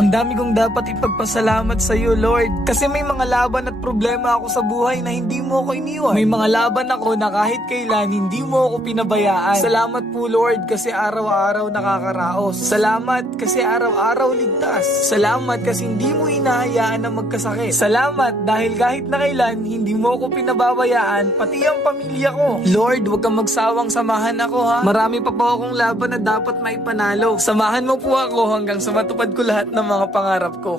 Ang dami kong dapat ipagpasalamat sa iyo, Lord. Kasi may mga laban at problema ako sa buhay na hindi mo ako iniwan. May mga laban ako na kahit kailan hindi mo ako pinabayaan. Salamat po, Lord, kasi araw-araw nakakaraos. Salamat kasi araw-araw ligtas. Salamat kasi hindi mo hinahayaan na magkasakit. Salamat dahil kahit na kailan hindi mo ako pinababayaan, pati ang pamilya ko. Lord, huwag kang magsawang samahan ako, ha. Marami pa po akong laban na dapat maipanalo. Samahan mo po ako hanggang sa matupad ko lahat ng mga pangarap ko.